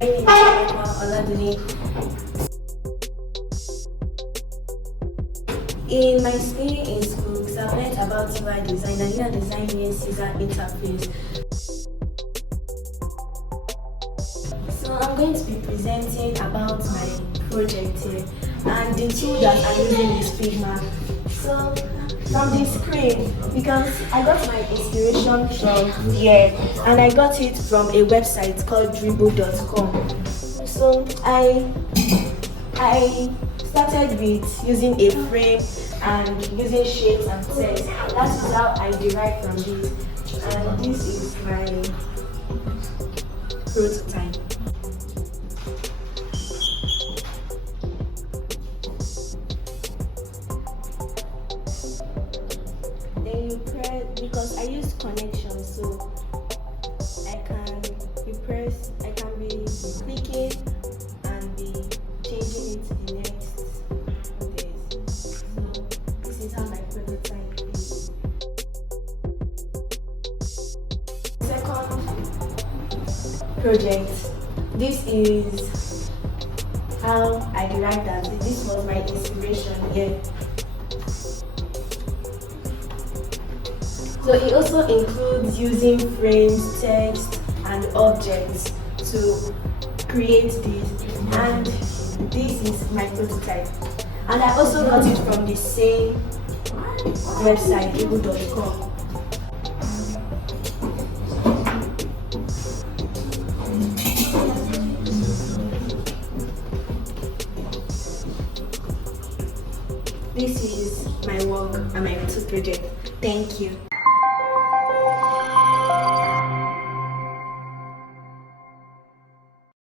In my stay in Skooqs, I've learned about UI design and UI design means user interface. So I'm going to be presenting about my project here, and the tool that I'm using is Figma. So from the screen, because I got my inspiration from here and I got it from a website called dribble.com. So I started with using a frame and using shapes and text. That is how I derived from this. And this is my prototype. Then you press, because I use connection, so I can be clicking and be changing it to the next days. So this is how my prototype is. Second project. This is how I derived that. This was my inspiration here. So it also includes using frames, text, and objects to create this. And this is my prototype. And I also got it from the same website, dribble.com. This is my work and my little project. Thank you.